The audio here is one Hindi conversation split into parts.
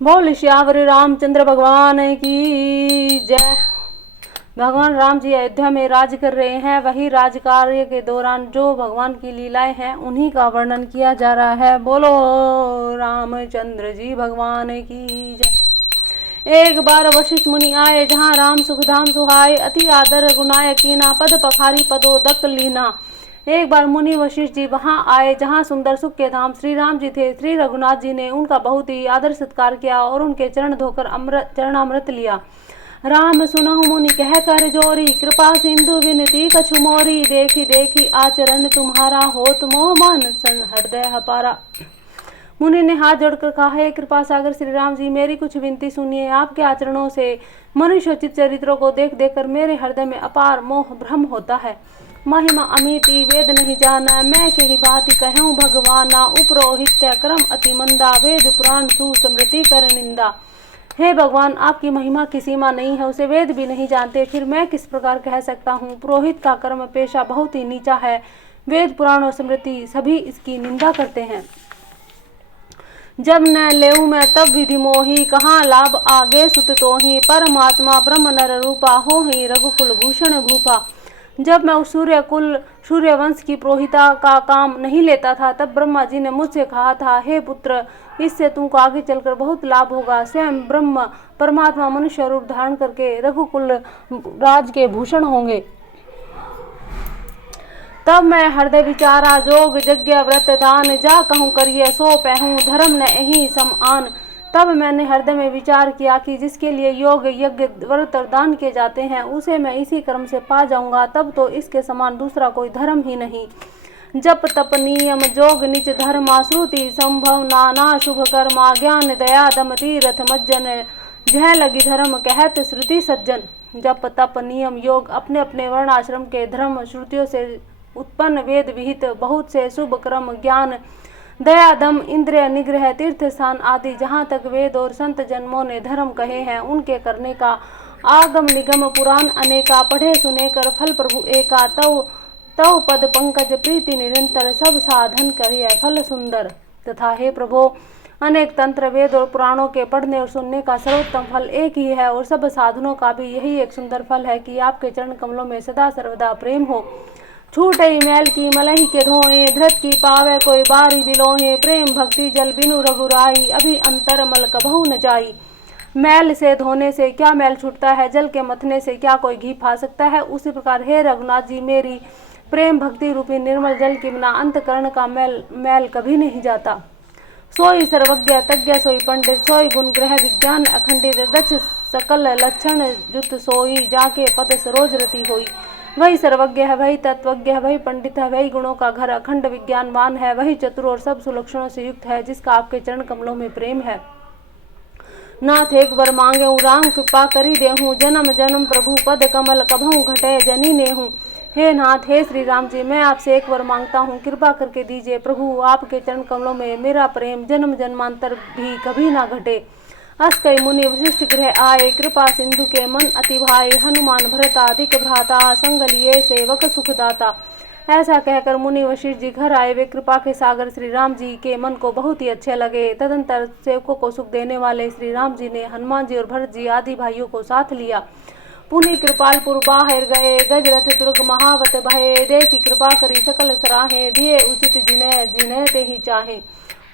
बोल श्यावर रामचंद्र भगवान की जय। भगवान राम जी अयोध्या में राज कर रहे हैं। वही राज कार्य के दौरान जो भगवान की लीलाएं हैं उन्हीं का वर्णन किया जा रहा है। बोलो रामचंद्र जी भगवान की जय। एक बार वशिष्ठ मुनि आए, जहाँ राम सुखधाम सुहाय, अति आदर गुनाय कीना, पद पखारी पदोदक लीना। एक बार मुनि वशिष्ठ जी वहां आए, जहां सुंदर सुख के धाम श्री राम जी थे। श्री रघुनाथ जी ने उनका बहुत ही आदर सत्कार किया और उनके चरण धोकर चरणामृत लिया। राम सुनहु मुनि कह कर जोरी, कृपा सिंधु विनती कछु मोरी। देखी देखी आचरण तुम्हारा, होत मोह मन सन हृदय हपारा। मुनि ने हाथ जोड़कर कहा, हे कृपा सागर श्री राम जी, मेरी कुछ विनती सुनिए। आपके आचरणों से मनुष्योचित चरित्रों को देख देख कर मेरे हृदय में अपार मोह भ्रम होता है। महिमा अमिति वेद नहीं जाना, मैं के ही बात कहूँ भगवाना। उपरोहित्य क्रम अति मंदा, वेद पुराण सुस्मृति कर निंदा। हे भगवान, आपकी महिमा की सीमा नहीं है, उसे वेद भी नहीं जानते, फिर मैं किस प्रकार कह सकता हूँ। पुरोहित का कर्म पेशा बहुत ही नीचा है, वेद पुराण और स्मृति सभी इसकी निंदा करते हैं। जब न लेऊ मैं तब विधि मोही, कहाँ लाभ आगे सुत तोही। परमात्मा ब्रह्म नर रूपा, हो ही रघुकुल भूषण भूपा। जब मैं उस सूर्यवंश की पुरोहिता का काम नहीं लेता था, तब ब्रह्मा जी ने मुझसे कहा था, हे पुत्र, इससे तुमको आगे चलकर बहुत लाभ होगा। स्वयं ब्रह्म परमात्मा मनुष्य रूप धारण करके रघुकुल राज के भूषण होंगे। तब मैं हृदय विचारा, जोग यज्ञ व्रत दान, जा कहूँ करिए सो पहूँ, धर्म न यही समान। तब मैंने हृदय में विचार किया कि जिसके लिए योग यज्ञ व्रत और दान किए जाते हैं, उसे मैं इसी कर्म से पा जाऊंगा। तब तो इसके समान दूसरा कोई धर्म ही नहीं। जप तप नियम जोग निज धर्मा, श्रुति संभव नाना शुभ कर्मा। ज्ञान दया दम तीरथ मज्जन, जह लगी धर्म कहत श्रुति सज्जन। जप तप नियम योग अपने अपने वर्ण आश्रम के धर्म, श्रुतियों से उत्पन्न वेद विहित बहुत से शुभ कर्म, ज्ञान दया दम इंद्रिय निग्रह तीर्थ स्थान आदि, जहाँ तक वेद और संत जन्मों ने धर्म कहे हैं, उनके करने का। आगम निगम पुराण अनेका, पढ़े सुने कर फल प्रभु एका। तव पद पंकज प्रीति निरंतर, सब साधन करिय फल सुंदर। तथा हे प्रभो, अनेक तंत्र वेद और पुराणों के पढ़ने और सुनने का सर्वोत्तम फल एक ही है, और सब साधनों का भी यही एक सुंदर फल है कि आपके चरण कमलों में सदा सर्वदा प्रेम हो। छूटई मैल की मलही के धोए, धृत की पावे कोई बारी बिलोहे। प्रेम भक्ति जल बिनु रघुराई, अभी अंतर मल कबहू न जाई। मैल से धोने से क्या मैल छूटता है, जल के मथने से क्या कोई घी फा सकता है। उसी प्रकार हे रघुनाथ जी, मेरी प्रेम भक्ति रूपी निर्मल जल के बिना अंतकरण का मैल कभी नहीं जाता। सोई सर्वज्ञ तज्ञ सोई पंडित, सोई गुण ग्रह विज्ञान अखंडित। दक्ष सकल लक्षण जुत सोई, जाके पद सरोज रति होई। वही सर्वज्ञ है, वही तत्वज्ञ है, वही पंडित है, वही गुणों का घर अखंड विज्ञानवान है, वही चतुर और सब सुलक्षणों से युक्त है, जिसका आपके चरण कमलों में प्रेम है। नाथ एक वर मांगे राम कृपा करी देहूँ, जन्म जन्म प्रभु पद कमल कभऊ घटे जनी नेहूँ। हे नाथ, हे श्री राम जी, मैं आपसे एक वर मांगता हूँ, कृपा करके दीजिए प्रभु। आपके चरण कमलों में मेरा प्रेम जन्म जन्मांतर भी कभी ना घटे। अस कई मुनि वशिष्ठ गृह आए, कृपा सिंधु के मन अति भाए। हनुमान भरत अधिक भ्राता, संग लिए सेवक सुखदाता। ऐसा कहकर मुनि वशिष्ठ जी घर आए। वे कृपा के सागर श्री राम जी के मन को बहुत ही अच्छे लगे। तदंतर सेवकों को सुख देने वाले श्री राम जी ने हनुमान जी और भरत जी आदि भाइयों को साथ लिया। पुनि कृपालपुर बाहर गए, गजरथ तुर्ग महावत भये। देखी कृपा करी सकल सराहे, दिए उचित जिन्हें जिन्हें ते ही चाहे।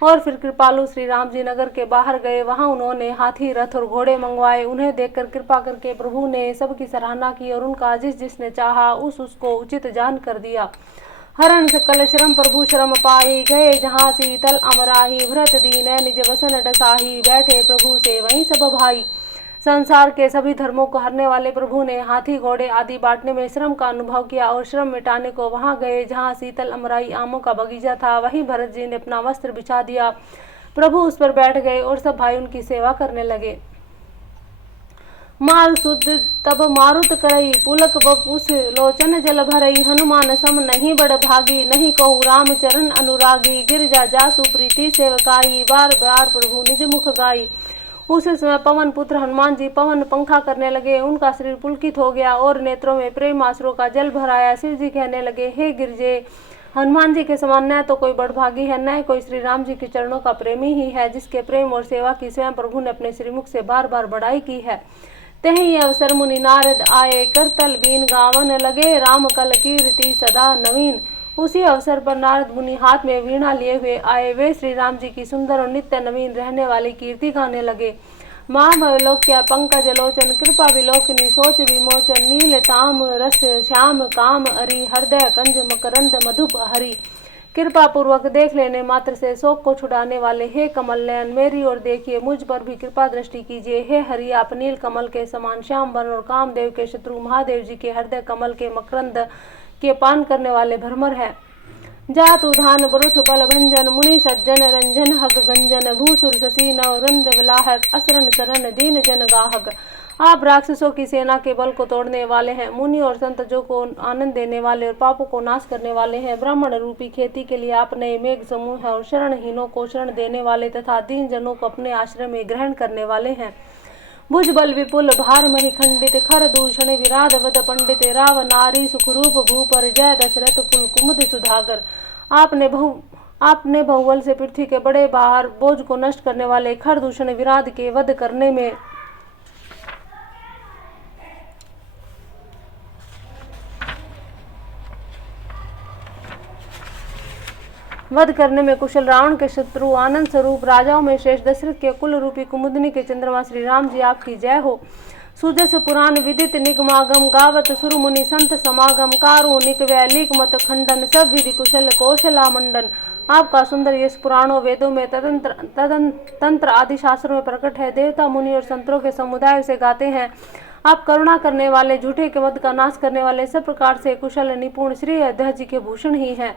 और फिर कृपालु श्री राम जी नगर के बाहर गए। वहां उन्होंने हाथी रथ और घोड़े मंगवाए। उन्हें देखकर कृपा करके प्रभु ने सबकी सराहना की और उनका जिस जिसने चाहा उसको उचित जान कर दिया। हरण सकल श्रम प्रभु श्रम पाई, गए जहाँ शीतल अमराही। भरत दीन निज वसन डसाही, बैठे प्रभु से वहीं सब भाई। संसार के सभी धर्मों को हरने वाले प्रभु ने हाथी घोड़े आदि बांटने में श्रम का अनुभव किया और श्रम मिटाने को वहां गए जहां शीतल अमराई आमों का बगीचा था। वहीं भरत जी ने अपना वस्त्र बिछा दिया। प्रभु उस पर बैठ गए और सब भाई उनकी सेवा करने लगे। माल शुद्ध तब मारुत करई, पुलक बपुस लोचन जल भरई। हनुमान सम नहीं बड़ भागी, नहीं कहू राम चरण अनुरागी। गिरजा जासु प्रीति सेवकाई, बार बार प्रभु निज मुख गाई। उस समय पवन पुत्र हनुमान जी पवन पंखा करने लगे। उनका शरीर पुलकित हो गया और नेत्रों में प्रेम आंसुओं का जल भराया। शिव जी कहने लगे, हे गिरजे हनुमान जी के समान न तो कोई बड़भागी है, न कोई श्री राम जी के चरणों का प्रेमी ही है, जिसके प्रेम और सेवा की स्वयं प्रभु ने अपने श्रीमुख से बार बार बढ़ाई की है। तही अवसर मुनि नारद आए, करतल बीन गावन लगे, राम कल कीर्ति सदा नवीन। उसी अवसर पर नारद मुनि हाथ में वीणा लिए हुए आए। वे श्री राम जी की सुंदर और नित्य नवीन रहने वाली कीर्ति गाने लगे। महाभवलोक्य पंकज लोचन, कृपा विलोकनी, सोच विमोचन, नील ताम रस श्याम काम अरि, हृदय कंज मकरंद मधुप हरि। कृपा पूर्वक देख लेने मात्र से शोक को छुड़ाने वाले हे कमल नयन, मेरी ओर देखिए, मुझ पर भी कृपा दृष्टि कीजिए। हे हरि, आप नील कमल के समान श्याम वर्ण और कामदेव के शत्रु महादेव जी के हृदय कमल के मकरंद के पान करने वाले भ्रमर है। जातु धान बरुथ बल भंजन, मुनि सज्जन रंजन हग गंजन, भूसुर शशि नवरंद विलाहक, असरण शरण दीन जन गाहक। आप राक्षसों की सेना के बल को तोड़ने वाले हैं, मुनि और संत जो को आनंद देने वाले और पापों को नाश करने वाले हैं। ब्राह्मण रूपी खेती के लिए आप नए मेघ समूह है और शरणहीनों को शरण देने वाले तथा दीन जनों को अपने आश्रय में ग्रहण करने वाले हैं। भुज बल विपुल भार मही खंडित, खर दूषण विराध वद पंडित, राव नारी सुखरूप भूपर, जय दशरथ कुल कुमुद सुधाकर। आपने बहुबल से पृथ्वी के बड़े भार बोझ को नष्ट करने वाले खर दूषण विराध के वध करने में कुशल रावण के शत्रु, आनंद स्वरूप राजाओं में श्रेष्ठ दशरथ के कुल रूपी कुमुदनी के चंद्रमा श्री राम जी आपकी जय हो। सुजस पुराण विदित निगमागम, गावत सुर मुनि संत समागम, कारुणिक वैलिक मत खंडन, सब विधि कुशल कौशला मंडन। आपका सुंदर यश पुराणों वेदों में तंत्र आदि शास्त्रों में प्रकट है। देवता मुनि और संतों के समुदाय से गाते हैं। आप करुणा करने वाले, झूठे के मत का नाश करने वाले, सब प्रकार से कुशल निपुण श्री अयोध्या जी के भूषण ही हैं।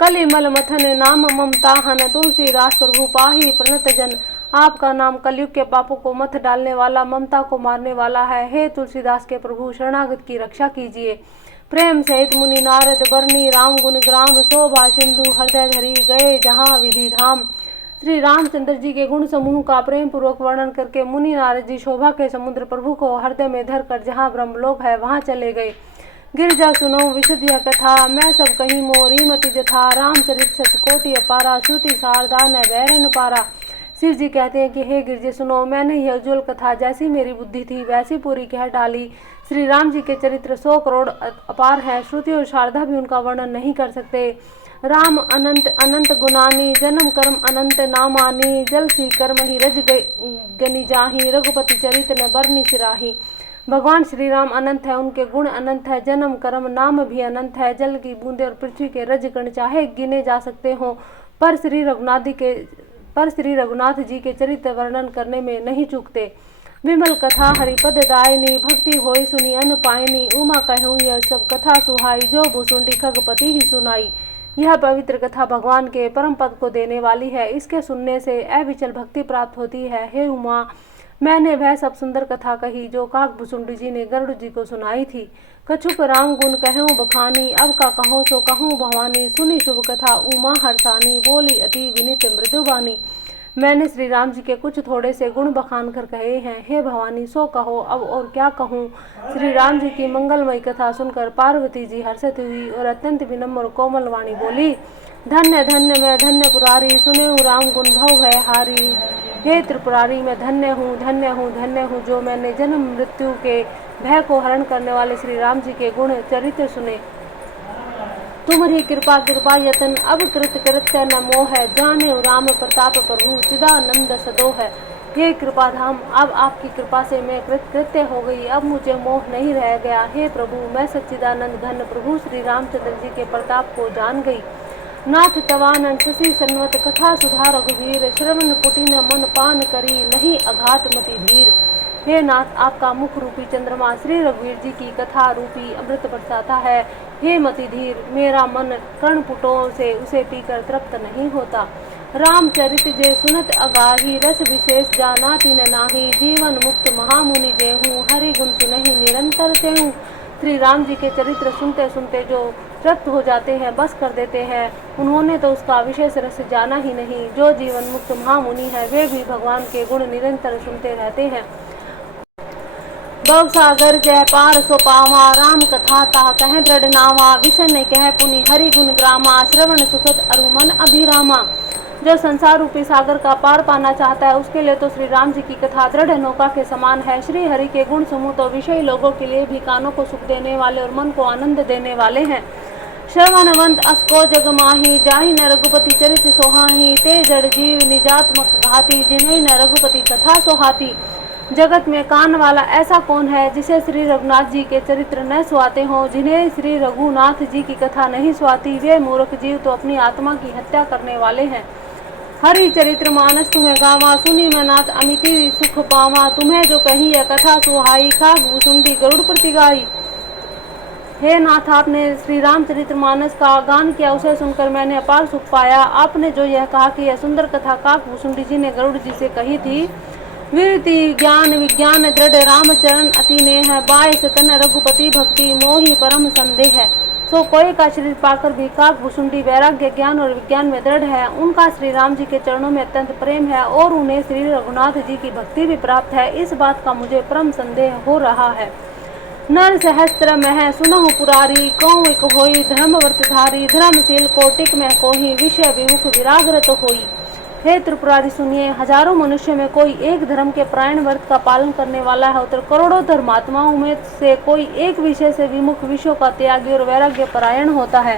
कलिमल मथन नाम ममता हन, तुलसीदास प्रभु पाही प्रणत जन। आपका नाम कलयुग के पापों को मथ डालने वाला, ममता को मारने वाला है। हे तुलसीदास के प्रभु, शरणागत की रक्षा कीजिए। प्रेम सहित मुनि नारद बरनी, राम गुण ग्राम, शोभा सिंधु हृदय धरी, गए जहाँ विधि धाम। श्री रामचंद्र जी के गुण समूह का प्रेम पूर्वक वर्णन करके मुनि नारद जी शोभा के समुद्र प्रभु को हृदय में धर कर जहाँ ब्रह्मलोक है वहाँ चले गए। गिरजा सुनो विशुद्ध कथा, मैं सब कहीं मोरी मति जथा, रामचरित सतकोटि अपारा, श्रुति शारदा न बैरन पारा। शिव जी कहते हैं कि हे गिरजे सुनो, मैंने यह उज्ज्वल कथा जैसी मेरी बुद्धि थी वैसी पूरी कह डाली। श्री राम जी के चरित्र 100 करोड़ अपार है, श्रुति और शारदा भी उनका वर्णन नहीं कर सकते। राम अनंत अनंत गुणानी, जन्म कर्म अनंत नामानी, जल सी कर्म ही रज गनि जाही, रघुपति चरित न बरनी सिराही। भगवान श्री राम अनंत है, उनके गुण अनंत है, जन्म कर्म नाम भी अनंत है। जल की बूंदे और पृथ्वी के रज कण चाहे गिने जा सकते हो, पर श्री रघुनाथ जी के चरित्र वर्णन करने में नहीं चूकते। विमल कथा हरिपद दायनी, भक्ति होई सुनी अन पायनी, उमा कहूँ यह सब कथा सुहाई, जो भुसुंडी खगपति ही सुनाई। यह पवित्र कथा भगवान के परम पद को देने वाली है, इसके सुनने से अविचल भक्ति प्राप्त होती है। हे उमा, मैंने वह सब सुंदर कथा कही जो काकभुसुंडी जी ने गरुड़ जी को सुनाई थी। कछुक राम गुण कहूँ बखानी, अब का कहो सो कहूँ भवानी, सुनी शुभ कथा उमा हरसानी, बोली अति विनित मृदुबानी। मैंने श्री राम जी के कुछ थोड़े से गुण बखान कर कहे हैं, हे भवानी सो कहो, अब और क्या कहूँ। श्री राम जी की मंगलमयी कथा सुनकर पार्वती जी हर्षित हुई और अत्यंत विनम्र और कोमल वाणी बोली, धन्य धन्य मैं धन्य पुरारी, सुने हूँ राम गुण भव है हारी। हे त्रिपुरारी, मैं धन्य हूँ धन्य हूँ धन्य हूँ, जो मैंने जन्म मृत्यु के भय को हरण करने वाले श्री राम जी के गुण चरित्र सुने। तुम्हारी कृपा कृपा यतन, अब कृत कृत्य न मोह है, जाने राम प्रताप प्रभु चिदानंद सदो है। हे कृपा धाम, अब आपकी कृपा से मैं कृत्य हो गई, अब मुझे मोह नहीं रह गया। हे प्रभु, मैं सच्चिदानंद घन प्रभु श्री रामचंद्र जी के प्रताप को जान गई। नाथ तवानन शशि सन्वत, कथा सुधा रघुवीर, श्रवण कुटिन मन पान करी, नहीं अघात मति धीर। हे नाथ, आपका मुख रूपी चंद्रमा श्री रघुवीर जी की कथा रूपी अमृत बरसाता है। हे मति धीर, मेरा मन कर्णपुटों से उसे पीकर तृप्त नहीं होता। रामचरित जे सुनत अगाही, रस विशेष जाना तिन नाही, जीवन मुक्त महामुनि जेहूँ, हरि गुण सुनहि निरंतर तेहूँ। श्री राम जी के चरित्र सुनते सुनते जो तृप्त हो जाते हैं, बस कर देते हैं, उन्होंने तो उसका विशेष रस जाना ही नहीं। जो जीवन मुक्त महामुनि है वे भी भगवान के गुण निरंतर सुनते रहते हैं। भव सागर जय पार सो पावा, राम कथा ताह कह दृढ़ नावा, विषय ने कह पुनि हरि गुण ग्रामा, श्रवण सुखद अरु मन अभिरामा। जो संसार रूपी सागर का पार पाना चाहता है उसके लिए तो श्री राम जी की कथा दृढ़ नौका के समान है। श्री हरि के गुण समूह तो विषयी लोगों के लिए भी कानों को सुख देने वाले और मन को आनंद देने वाले हैं। श्रवणवंत असको जग माही, जाहि न रघुपति चरित सोहाही, ते जड़ जीव निजात्मक घाती, जिन्हें न रघुपति कथा सोहाती। जगत में कान वाला ऐसा कौन है जिसे श्री रघुनाथ जी के चरित्र न सुहाते हों। जिन्हें श्री रघुनाथ जी की कथा नहीं सुहाती वे मूर्ख जीव तो अपनी आत्मा की हत्या करने वाले हैं। हरि चरित्र मानस तुम्हें गावा, सुनी मैं नाथ अमिति सुख पावा, तुम्हें जो कही है कथा सुहाई, खाग भूसुंडी गरुड़ प्रति गाई। हे नाथ, आपने श्री रामचरित्र मानस का गान किया, उसे सुनकर मैंने अपार सुख पाया। आपने जो यह कहा कि यह सुंदर कथा काक भूसुंडी जी ने गरुड़ जी से कही थी, वीरति ज्ञान विज्ञान दृढ़ रामचरण अति नेह, बायस तन रघुपति भक्ति मोहि परम संदेह है। सो कोय का शरीर पाकर भी काक भूसुंडी वैराग्य ज्ञान और विज्ञान में दृढ़ है। उनका श्री राम जी के चरणों में अत्यंत प्रेम है और उन्हें श्री रघुनाथ जी की भक्ति भी प्राप्त है। इस बात का मुझे परम संदेह हो रहा है। नर सहस्त्र मह सुनहु पुरारी, कौ एक होई धर्म व्रतधारी, धर्मशील कोटिक में कोही, विषय विमुख विराग्रत होई। हे त्रिपुरारी सुनिए, हजारों मनुष्य में कोई एक धर्म के परायण व्रत का पालन करने वाला है, तो करोड़ों धर्मात्माओं में से कोई एक विषय से विमुख विषयों का त्यागी और वैराग्य परायण होता है।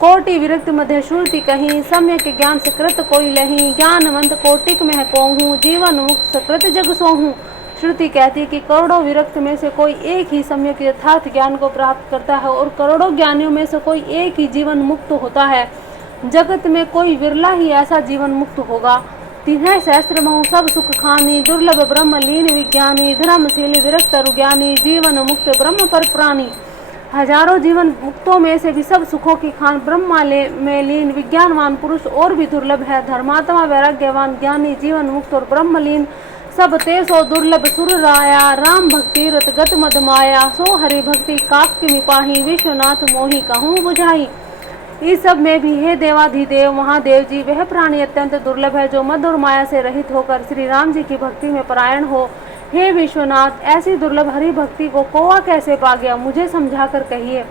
कोटि विरक्त मध्य श्रुति कहीं, सम्यक ज्ञान सकृत कोई लही, ज्ञानवंत कोटिक में कहूँ, जीवन मुक्त सकृत जग सोहूँ। श्रुति कहती है कि करोड़ों विरक्त में से कोई एक ही सम्यक यथार्थ ज्ञान को प्राप्त करता है और करोड़ों ज्ञानियों में से कोई एक ही जीवन मुक्त होता है। जगत में कोई विरला ही ऐसा जीवन मुक्त होगा। तिन्ह सहस्त्र महु सब सुख खानी, दुर्लभ ब्रह्म लीन विज्ञानी, धर्मशील विरक्त अरुज्ञानी, जीवन मुक्त ब्रह्म पर प्राणी। हजारों जीवन मुक्तों में से भी सब सुखों की खान ब्रह्म में लीन विज्ञानवान पुरुष और भी दुर्लभ है। धर्मात्मा वैराग्यवान ज्ञानी जीवन मुक्त और ब्रह्मलीन सब तेसो दुर्लभ सुर राया, राम भक्ति रत गत मद माया, सो हरि भक्ति काक की मिपाही, विश्वनाथ मोहि कहूँ बुझाई। इस सब में भी हे देवाधिदेव महादेव जी, वह प्राणी अत्यंत दुर्लभ है जो मद और माया से रहित होकर श्री राम जी की भक्ति में परायण हो। हे विश्वनाथ, ऐसी दुर्लभ हरि भक्ति को कौवा कैसे पा गया, मुझे समझा कर कहिए।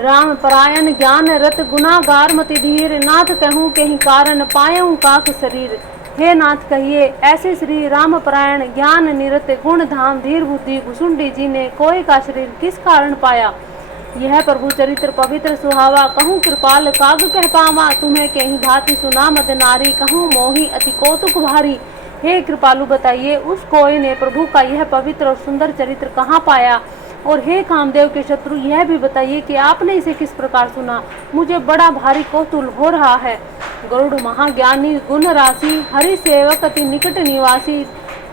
राम परायण ज्ञान रत गुनागार मति धीर, नाथ कहूँ कहीं कारण पायऊँ काक शरीर। हे नाथ कहिए, ऐसे श्री राम परायण ज्ञान निरत गुण धाम धीर बुद्धि भुसुंडी जी ने कोय का शरीर किस कारण पाया। यह प्रभु चरित्र पवित्र सुहावा, कहूँ कृपाल काग कह पावा, तुम्हें कहीं भांति सुना मद नारी, कहूँ मोही अति कौतुक भारी। हे कृपालु बताइए, उस कोय ने प्रभु का यह पवित्र और सुंदर चरित्र कहाँ पाया। और हे कामदेव के शत्रु, यह भी बताइए कि आपने इसे किस प्रकार सुना, मुझे बड़ा भारी कौतूहल हो रहा है। गरुड़ महाज्ञानी गुण राशि, हरि सेवक अति निकट निवासी,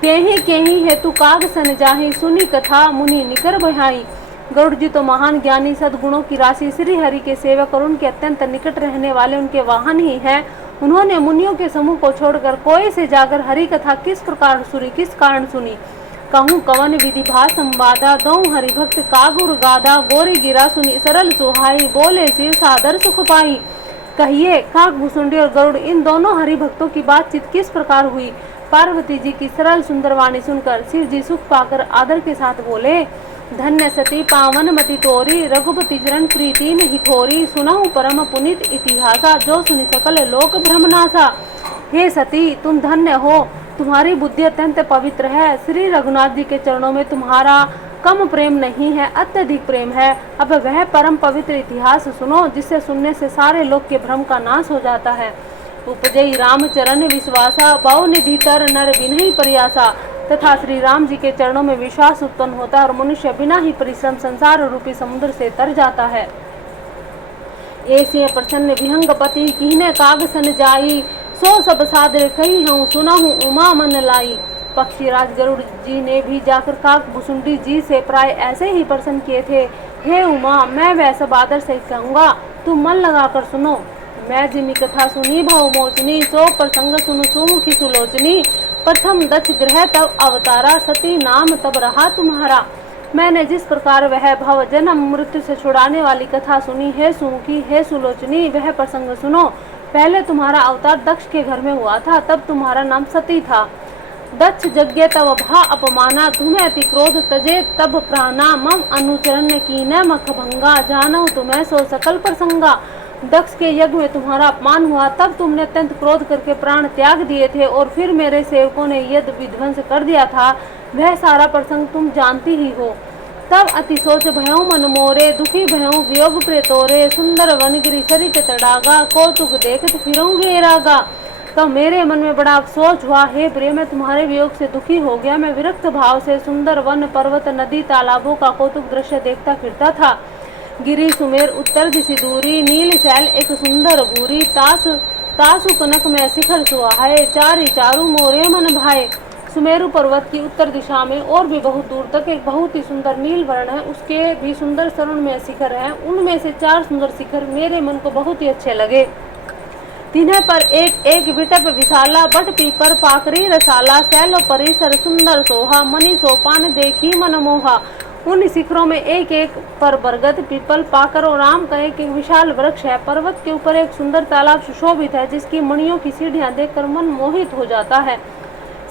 केही हेतु काग सन जाहि, सुनी कथा मुनि निकर बहाई। गरुड़ जी तो महान ज्ञानी सद्गुणों की राशि, श्री हरि के सेवक और उनके अत्यंत निकट रहने वाले उनके वाहन ही हैं। उन्होंने मुनियों के समूह को छोड़कर कोय से जाकर हरि कथा किस प्रकार सुनी, किस कारण सुनी। कहूँ कवन विधि भा संवादा, दो हरिभक्त कागुर गादा, गोरी गिरा सुनी सरल सुहाई, बोले शिव सादर सुख पाई। कहिए, काक भुसुंडी और गरुड़ इन दोनों हरिभक्तों की बातचीत किस प्रकार हुई। पार्वती जी की सरल सुंदर वाणी सुनकर शिव जी सुख पाकर आदर के साथ बोले, धन्य सती पावन मति तोरी, रघुपति चरण प्रीति नहीं थोरी, सुनहु परम पुनित इतिहासा, जो सुनि सकल लोक भ्रमनासा। हे सती, तुम धन्य हो, तुम्हारी बुद्धि अत्यंत पवित्र है। श्री रघुनाथ जी के चरणों में तुम्हारा कम प्रेम नहीं है, अत्यधिक प्रेम है। अब वह परम पवित्र इतिहास सुनो, जिसे सुनने से सारे लोक के भ्रम का नाश हो जाता है। उपजई रामचरण विश्वासा, बहु निधि तर नर बिनहि प्रयासा। तथा श्री राम जी के चरणों में विश्वास उत्पन्न होता है और मनुष्य बिना ही परिश्रम संसार रूपी समुद्र से तर जाता है। ऐसे प्रसन्न विहंग पति कीने काग सन जाई, सो सब सादर कही हूँ सुनहु उमा मन लाई। पक्षीराज गरुड़ जी ने भी जाकर काक भुसुंडी जी से प्राय ऐसे ही प्रश्न किए थे। हे उमा, मैं वह सब आदर से कहूँगा, तुम मन लगाकर सुनो। मैं जिमी कथा सुनी भव मोचनी, सो प्रसंग सुनु सुमुखी सुलोचनी। प्रथम दक्ष ग्रह तब अवतारा, सती नाम तब रहा तुम्हारा। मैंने जिस प्रकार वह भव जन्म मृत्यु से छुड़ाने वाली कथा सुनी, हे सुमुखी हे सुलोचनी, वह प्रसंग सुनो। पहले तुम्हारा अवतार दक्ष के घर में हुआ था, तब तुम्हारा नाम सती था। दक्ष यज्ञ तव भा अपमाना, तुम्हें अति क्रोध तजे तब प्राणा, मम अनुचरण कीन मख भंगा, जानऊ तुम्हें सो सकल प्रसंगा। दक्ष के यज्ञ में तुम्हारा अपमान हुआ, तब तुमने अत्यंत क्रोध करके प्राण त्याग दिए थे, और फिर मेरे सेवकों ने यज्ञ विध्वंस कर दिया था, वह सारा प्रसंग तुम जानती ही हो। तब अति सोच भयों मन मोरे, दुखी भयों वियोग प्रेतोरे, सुंदर वनगिरि सरित तड़ागा, कौतुक देखत फिरऊं वैरागा। तब मेरे मन में बड़ा अफसोस हुआ, हे प्रिय मैं तुम्हारे वियोग से दुखी हो गया। मैं विरक्त भाव से सुंदर वन पर्वत नदी तालाबों का कौतुक दृश्य देखता फिरता था। गिरी सुमेर उत्तर दिशि दूरी, नील शैल एक सुंदर भूरी, तासु कनक में शिखर सुहाए, चारी चारू मोरे मन भाए। सुमेरु पर्वत की उत्तर दिशा में और भी बहुत दूर तक एक बहुत ही सुंदर नील वर्ण है, उसके भी सुंदर सरण में शिखर हैं। उनमें से 4 सुंदर शिखर मेरे मन को बहुत ही अच्छे लगे। तिन्ह पर एक एक विटप विशाला, बट पीपर पाकरी रसाला, शैलो परिसर सुंदर सोहा, मणि सोपान देखी मन मोहा। उन शिखरों में एक एक पर बरगद पीपल पाकर और आम का एक एक विशाल वृक्ष है। पर्वत के ऊपर एक सुंदर तालाब सुशोभित है, जिसकी मणियों की सीढ़ियां देखकर मन मोहित हो जाता है।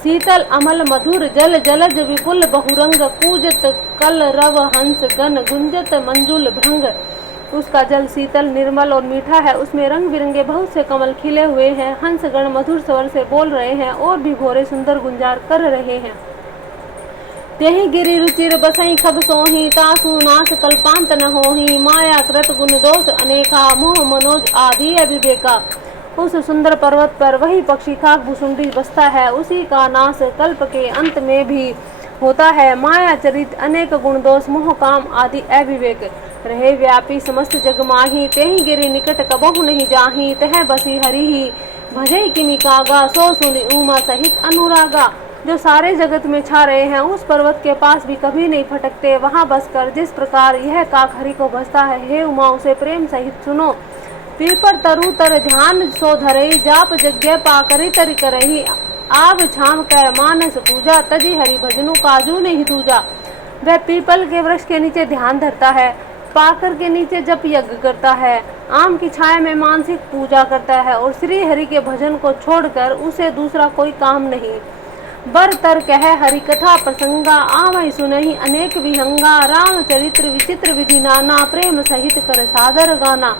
शीतल अमल मधुर जल जलज विपुल बहुरंग, कूजत कल रव हंस गन, गुंजत मंजुल भृंग। उसका जल शीतल निर्मल और मीठा है, उसमें रंग बिरंगे बहुत से कमल खिले हुए हैं। हंसगण मधुर स्वर से बोल रहे हैं और भी भोरे सुंदर गुंजार कर रहे हैं। तेहि गिरि रुचिर बसई खग सोही, तासु नाश कल्पांत न होही, माया कृत गुण दोष अनेका, मोह मनोज आदि अभिवेका। उस सुंदर पर्वत पर वही पक्षी काक भुसुंडी बसता है, उसी का नाश कल्प के अंत में भी होता है। माया चरित अनेक गुण दोष मोह काम आदि अविवेक रहे व्यापी समस्त जग माही, तेहि गिरि निकट कबहु नहीं जाही, तह बसी हरि ही भजई किमि कागा, सो सुनि उमा सहित अनुरागा। जो सारे जगत में छा रहे हैं, उस पर्वत के पास भी कभी नहीं फटकते, वहां बसकर जिस प्रकार यह काक हरि को भजता है, हे उमा उसे प्रेम सहित सुनो। पीपर तरु तर ध्यान सो धरई, जाप यज्ञ पाकरि तरि करही, आब छाम कर मानस पूजा, तजी हरि भजनु काजू नहीं दूजा। वह पीपल के वृक्ष के नीचे ध्यान धरता है, पाकर के नीचे जप यज्ञ करता है, आम की छाया में मानसिक पूजा करता है, और श्री हरि के भजन को छोड़कर उसे दूसरा कोई काम नहीं। बर तर कह हरि कथा प्रसंगा, आवै सुनहि अनेक विहंगा, राम चरित्र विचित्र विधि नाना, प्रेम सहित कर सादर गाना।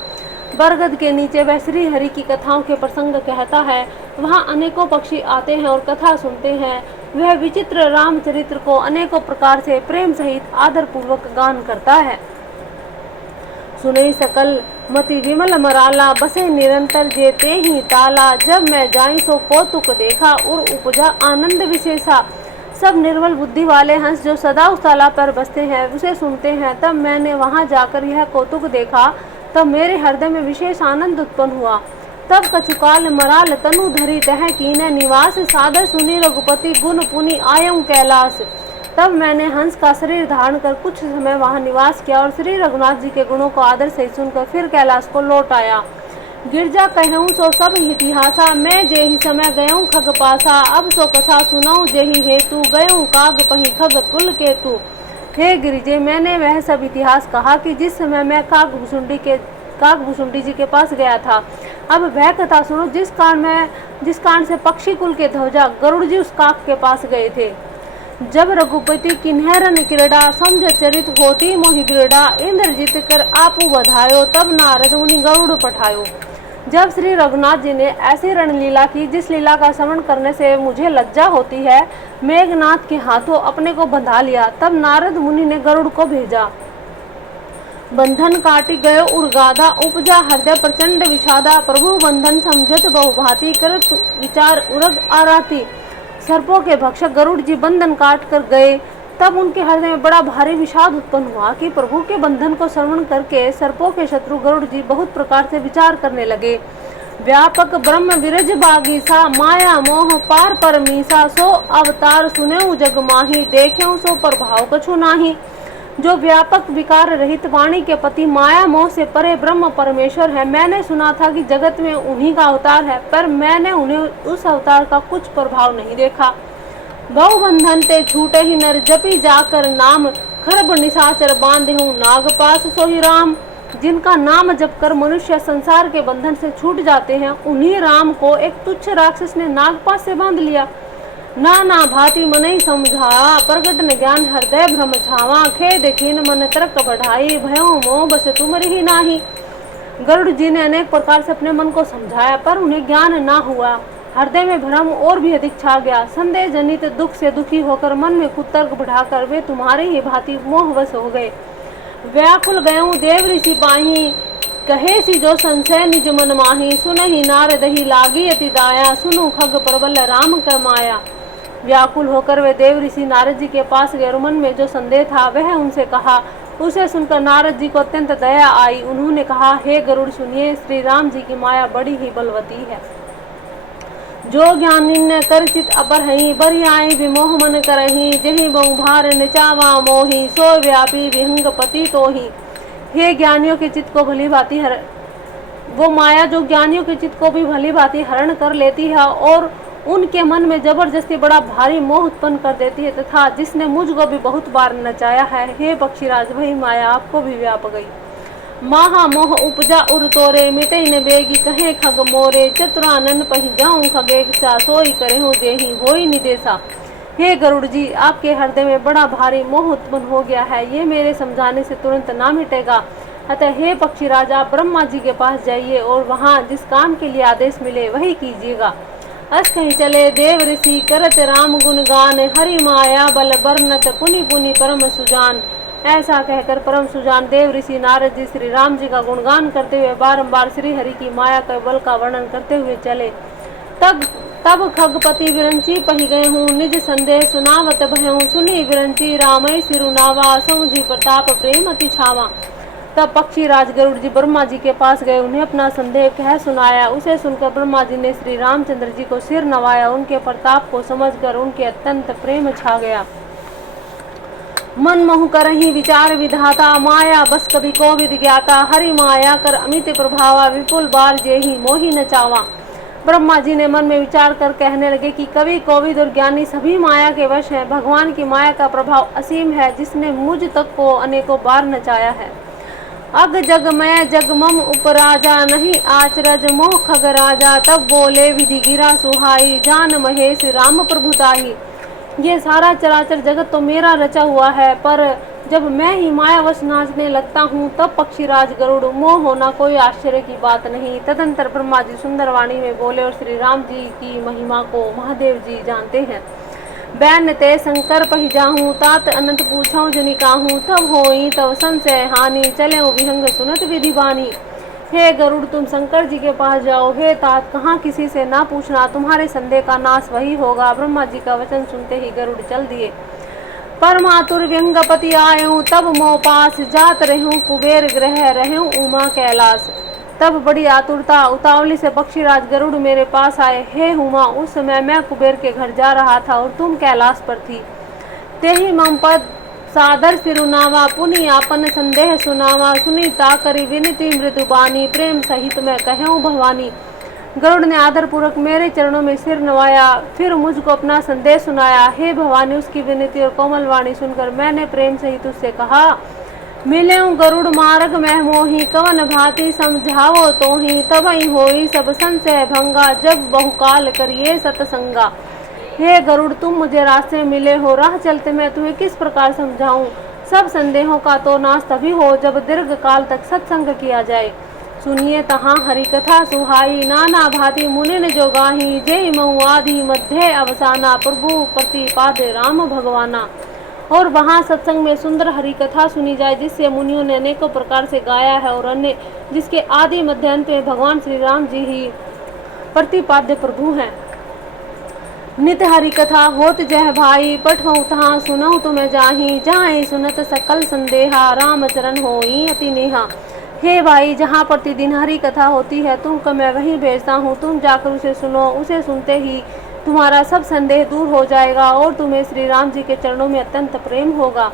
बरगद के नीचे वह श्री हरि की कथाओं के प्रसंग कहता है, वहाँ अनेकों पक्षी आते हैं और कथा सुनते हैं। वह विचित्र रामचरित्र को अनेकों प्रकार से प्रेम सहित आदर पूर्वक गान करता है। सुनई सकल मति विमल मराला, बसे निरंतर जेते ही ताला, जब मैं जाई सो कौतुक देखा, और उपजा आनंद विशेषा। सब निर्मल बुद्धि वाले हंस जो सदा उस तालाब पर बसते हैं, उसे सुनते हैं। तब मैंने वहां जाकर यह कौतुक देखा, तब मेरे हृदय में विशेष आनंद उत्पन्न हुआ। तब कछुकाल मराल तनु धरी, तह कीने निवास, सादर सुनी रघुपति गुण पुनि आयं कैलाश। तब मैंने हंस का शरीर धारण कर कुछ समय वहां निवास किया, और श्री रघुनाथ जी के गुणों को आदर से सुनकर फिर कैलाश को लौट आया। गिरजा कहूँ सो सब इतिहासा, मैं जेहि समय गयऊँ खग पासा, अब सो कथा सुनाऊँ जेहि हेतु, गयऊँ काग पही खग कुल केतु। हे गिरिजे, मैंने वह सब इतिहास कहा कि जिस समय मैं काक भुसुंडी जी के पास गया था। अब वह कथा सुनो जिस कारण से पक्षी कुल के ध्वजा गरुड़ जी उस काक के पास गए थे। जब रघुपति किन्हरन क्रीड़ा, समझ चरित होती मोहि बिरड़ा, इंद्रजीत कर आपू बधायो, तब नारद मुनि गरुड़ पठायो। जब श्री रघुनाथ जी ने ऐसी रणलीला की जिस लीला का श्रवण करने से मुझे लज्जा होती है, मेघनाथ के हाथों अपने को बंधा लिया। तब नारद मुनि ने गरुड़ को भेजा। बंधन काटी गयो उर्गादा, उपजा हृदय प्रचंड विषादा, प्रभु बंधन समझत बहुभांति, करत विचार उरग आराती। सर्पों के भक्षक गरुड़ जी बंधन काट कर गए। तब उनके हृदय में बड़ा भारी विषाद उत्पन्न हुआ कि प्रभु के बंधन को श्रवण करके सर्पों के शत्रु गरुड़ जी बहुत प्रकार से विचार करने लगे। व्यापक ब्रह्म विरज बागीसा, माया मोह पार परमीसा, सो अवतार सुनेऊ जग माही, देखेऊ सो प्रभाव कछु नाही। जो व्यापक विकार रहित वाणी के पति माया मोह से परे ब्रह्म परमेश्वर है, मैंने सुना था कि जगत में उन्हीं का अवतार है, पर मैंने उन्हें उस अवतार का कुछ प्रभाव नहीं देखा। गौ बंधन ते छूटे ही नर, जपी जाकर नाम, खरब निशाचर बांधेहूँ नागपास सोहि राम। जिनका नाम जप कर मनुष्य संसार के बंधन से छूट जाते हैं, उन्हीं राम को एक तुच्छ राक्षस ने नागपास से बांध लिया। नाना भांति मनई समझावा, प्रगट न ज्ञान हृदय भ्रम छावा, खेद खीन मन तर्क बढ़ाई, भयो मोह बस तुमरि ही नाही। गरुड़ जी ने अनेक प्रकार से अपने मन को समझाया, पर उन्हें ज्ञान ना हुआ। हृदय में भ्रम और भी अधिक छा गया। संदेह जनित दुख से दुखी होकर मन में कुतर्क बढ़ाकर वे तुम्हारी ही भांति मोहवश हो गए। व्याकुल गयों देव ऋषि पाही, कहे सी जो संशय निज मन माही, सुनहि नारद ही लागी अति दाया, सुनु खग प्रबल राम कर माया। व्याकुल होकर वे देव ऋषि नारद जी के पास गए और मन में जो संदेह था वह उनसे कहा। उसे सुनकर नारद जी को अत्यंत दया आई। उन्होंने कहा, हे गरुड़ सुनिए, श्री राम जी की माया बड़ी ही बलवती है। जो ज्ञानी न कर चित अपर हई, बरि आई विमोह मन करही, जही बहु भार निचावा मोही, सो व्यापी विहंग पति तोही। हे ज्ञानियों के चित्त को भली भांति वो माया जो ज्ञानियों के चित्त को भी भली भांति हरण कर लेती है और उनके मन में जबरदस्ती बड़ा भारी मोह उत्पन्न कर देती है, तथा जिसने मुझको भी बहुत बार नचाया है। हे पक्षीराज, वही माया आपको भी व्याप गई। महा मोह उपजा उर तोरे, मिटे न बेगी कहे खग मोरे, चतुरानन पही जाऊं खगेसा, सोई करे हूँ जेही होई निदेशा। हे गरुड़ जी, आपके हृदय में बड़ा भारी मोह उत्पन्न हो गया है, ये मेरे समझाने से तुरंत ना मिटेगा। अतः हे पक्षीराज, आप ब्रह्मा जी के पास जाइए और वहाँ जिस काम के लिए आदेश मिले वही कीजिएगा। अस कहीं चले देव ऋषि, करत राम गुणगान, हरि माया बल बरनत, पुनि पुनि परम सुजान। ऐसा कहकर परम सुजान देव ऋषि नारद जी श्री राम जी का गुणगान करते हुए बारंबार श्री हरि की माया के बल का वर्णन करते हुए चले। तब खगपति विरंची पही गए हूँ, निज संदेह सुनावत भयहूँ, सुनी विरंची रामय सिरुनावा, समझी प्रताप प्रेम अति छावा। तब पक्षीराज गरुड़ जी ब्रह्मा जी के पास गए, उन्हें अपना संदेह कह सुनाया। उसे सुनकर ब्रह्मा जी ने श्री रामचंद्र जी को सिर नवाया। उनके प्रताप को समझकर उनके अत्यंत प्रेम छा गया। मन मोह करहि विचार विधाता, माया बस कभी कोविद ज्ञाता, हरि माया कर अमित प्रभावा, विपुल बार जेहि मोहि न चावा। ब्रह्मा जी ने मन में विचार कर कहने लगे कि कवि कोविद और ज्ञानी सभी माया के वश हैं। भगवान की माया का प्रभाव असीम है, जिसने मुझ तक को अनेकों बार नचाया है। अग जग मैं जग मम उपराजा, नहीं आचरज मोह खग राजा, तब बोले विधि गिरा सुहाई, जान महेश राम प्रभुताही। ये सारा चराचर जगत तो मेरा रचा हुआ है, पर जब मैं ही मायावश नाचने लगता हूँ तब पक्षीराज गरुड़ मोह होना कोई आश्चर्य की बात नहीं। तदंतर ब्रह्मा जी सुंदर वाणी में बोले और श्री राम जी की महिमा को महादेव जी जानते हैं। बैन ते शंकर पही जाहूँ, तात अनंत पूछाऊँ जनि काहूँ, तब होई तब संशय हानि, चले विहंग सुनत विधि बानी। हे गरुड़, तुम शंकर जी के पास जाओ। हे तात, कहाँ किसी से ना पूछना, तुम्हारे संदेह का नाश वही होगा। ब्रह्मा जी का वचन सुनते ही गरुड़ चल दिए। परमातुर व्यंगपति आयूं, तब मोह पास, जात रहूं कुबेर ग्रह, रहूं उमा कैलाश। तब बड़ी आतुरता उतावली से पक्षीराज गरुड़ मेरे पास आए। हे उमा, उस समय मैं कुबेर के घर जा रहा था और तुम कैलाश पर थी। तेहि मम पद सादर सिरुनावा, पुनि आपन संदेह सुनावा, सुनी ताकरी विनती मृदुबानी, प्रेम सहित मैं कहूँ भवानी। गरुड़ ने आदर पूर्वक मेरे चरणों में सिर नवाया, फिर मुझको अपना संदेह सुनाया। हे भवानी, उसकी विनती और कोमल वाणी सुनकर मैंने प्रेम सहित उससे कहा, मिले गरुड़ मार्ग में मोही, कवन भांति समझावो तोही, तबहि होई सब संशय भंगा, जब बहुकाल करिए सतसंगा। हे गरुड़, तुम मुझे रास्ते में मिले हो, राह चलते मैं तुम्हें किस प्रकार समझाऊं। सब संदेहों का तो नाश तभी हो जब दीर्घ काल तक सत्संग किया जाए। सुनिए तहाँ हरि कथा सुहाई, नाना भांति मुनिन जो गाही, जय महु आदि मध्य अवसाना, प्रभु प्रतिपाद राम भगवाना। और वहाँ सत्संग में सुंदर हरि कथा सुनी जाए, जिससे मुनियों ने अनेकों प्रकार से गाया है, और अन्य जिसके आदि मध्य अंत में भगवान श्री राम जी ही प्रतिपाद्य प्रभु हैं। नित हरि कथा होत जह भाई, पठहु तहाँ सुनहु तुम्हें जाही, जहाँ सुनत सकल संदेहा, राम चरण होई अति नेहा। हे भाई, जहाँ प्रतिदिन हरि कथा होती है तुमको मैं वहीं भेजता हूँ। तुम जाकर उसे सुनो। उसे सुनते ही तुम्हारा सब संदेह दूर हो जाएगा और तुम्हें श्री राम जी के चरणों में अत्यंत प्रेम होगा।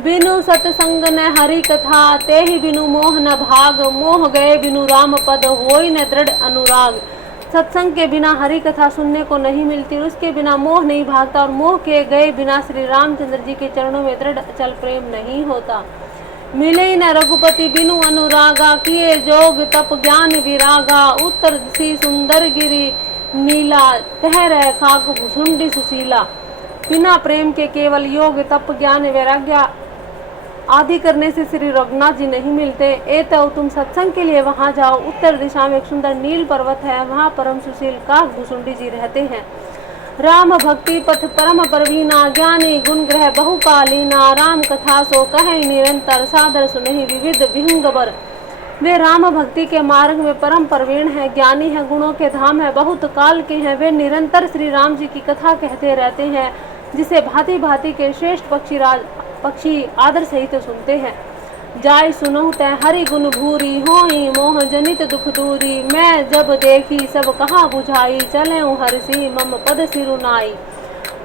बिनु सत्संग न हरि कथा, ते ही बिनु मोह न भाग, मोह गए बिनु राम पद, होई न दृढ़ अनुराग। सत्संग के बिना हरि कथा सुनने को नहीं मिलती, उसके बिना मोह नहीं भागता, और मोह के गए बिना श्री रामचंद्र जी के चरणों में दृढ़ अचल प्रेम नहीं होता। मिले न रघुपति बिनु अनुरागा, किए जोग तप ज्ञान विरागा, उत्तर सी सुंदर गिरी, नीला, तह रह खाक भुसुंडी सुशीला। बिना प्रेम के केवल योग तप ज्ञान वैराग्य आदि करने से श्री रघुनाथ जी नहीं मिलते। ए तो तुम सत्संग के लिए वहां जाओ। उत्तर दिशा में एक सुंदर नील पर्वत है, वहां परम सुशील काक भुसुंडी जी रहते हैं। राम भक्ति पथ परम परवीना, ज्ञानी गुण ग्रह बहुकालीना। राम कथा सो कहे निरंतर, सादर सुनहि विविध विहंगबर। वे राम भक्ति के मार्ग में परम प्रवीण हैं, ज्ञानी हैं, गुणों के धाम है, बहुत काल के हैं। वे निरंतर श्री राम जी की कथा कहते रहते हैं, जिसे भांति भांति के श्रेष्ठ पक्षी आदर सहित सुनते हैं। जाय सुनहु तै हरि गुण भूरी, होई मोह जनित दुख दूरी। मैं जब देखी सब कहा बुझाई, चले हरसी मम पद सिरुनाई।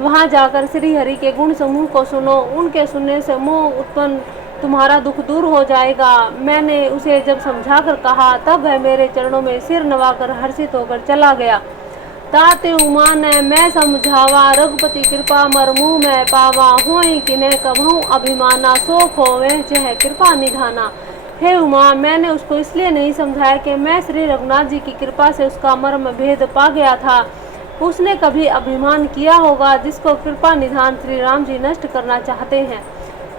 वहां जाकर श्री हरि के गुण समूह को सुनो, उनके सुनने से मोह उत्पन्न तुम्हारा दुख दूर हो जाएगा। मैंने उसे जब समझाकर कहा, तब वह मेरे चरणों में सिर नवाकर हर्षित होकर चला गया। ताते उमा ने मैं समझावा, रघुपति कृपा मरमू मैं पावा। होई किन्हें कभू अभिमाना, सो खोवे चह कृपा निधाना। हे उमा, मैंने उसको इसलिए नहीं समझाया कि मैं श्री रघुनाथ जी की कृपा से उसका मर्म भेद पा गया था। उसने कभी अभिमान किया होगा, जिसको कृपा निधान श्री राम जी नष्ट करना चाहते हैं।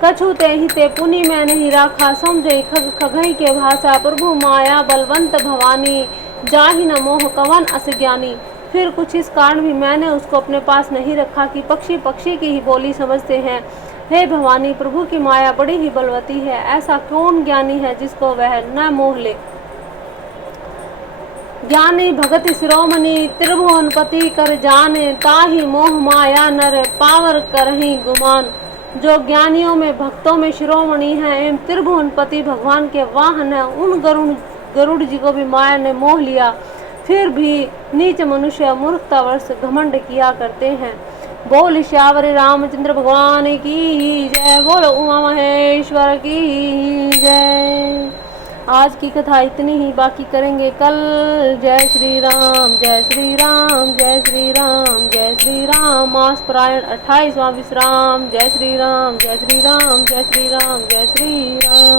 कछु ते ही ते पुनि मैं नहीं राखा, समझे खग खगई के भाषा। प्रभु माया बलवंत भवानी, जाहि न मोह कवन अस ज्ञानी। फिर कुछ इस कारण भी मैंने उसको अपने पास नहीं रखा कि पक्षी पक्षी की ही बोली समझते हैं। हे भवानी, प्रभु की माया बड़ी ही बलवती है, ऐसा कौन ज्ञानी है जिसको वह न मोह ले। ज्ञानी भगत शिरोमणि, त्रिभुवनपति कर जाने। ताहि मोह माया नर, पावर करहि गुमान। जो ज्ञानियों में भक्तों में शिरोमणि हैं एवं त्रिभुवनपति भगवान के वाहन हैं, उन गरुड़ जी को भी माया ने मोह लिया। फिर भी नीच मनुष्य मूर्खतावश घमंड किया करते हैं। बोल श्यावर रामचंद्र भगवान की जय, बोलो उमा महेश्वर की जय। आज की कथा इतनी ही, बाकी करेंगे कल। जय श्री राम, जय श्री राम, जय श्री राम, जय श्री राम। मास परायण 28वां विश्राम। जय श्री राम, जय श्री राम, जय श्री राम, जय श्री राम।